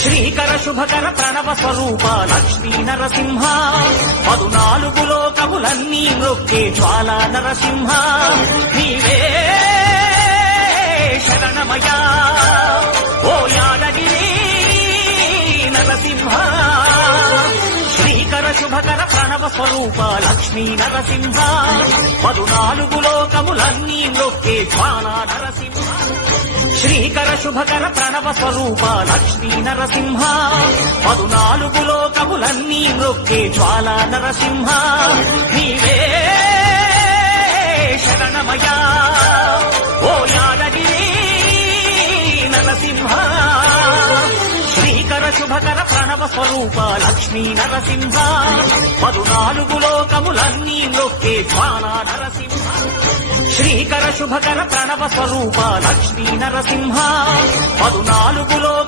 శ్రీకర శుభకర ప్రణవ స్వరూప లక్ష్మీ నరసింహ 14 లోకములన్నీ నొక్కే జ్వాలా నరసింహ నీవే శరణమయా ఓ యాదగిరి నరసింహ శ్రీకర శుభకర ప్రణవ స్వరూప లక్ష్మీ నరసింహ 14 లోకములన్నీ నొక్కే జ్వాలా నరసింహ శ్రీకర శుభకర ప్రణవ స్వరూప లక్ష్మీ నరసింహ 14 లోకములన్నీ నొక్కే జ్వాలా నరసింహ నీవే శరణమయా ఓ యాదగిరి నరసింహ శ్రీకర శుభకర ప్రణవ స్వరూప లక్ష్మీ నరసింహ 14 లోకములన్నీ నొక్కే జ్వాలా నరసింహ శ్రీకర శుభకర ప్రణవ స్వరూప లక్ష్మీ నరసింహ 14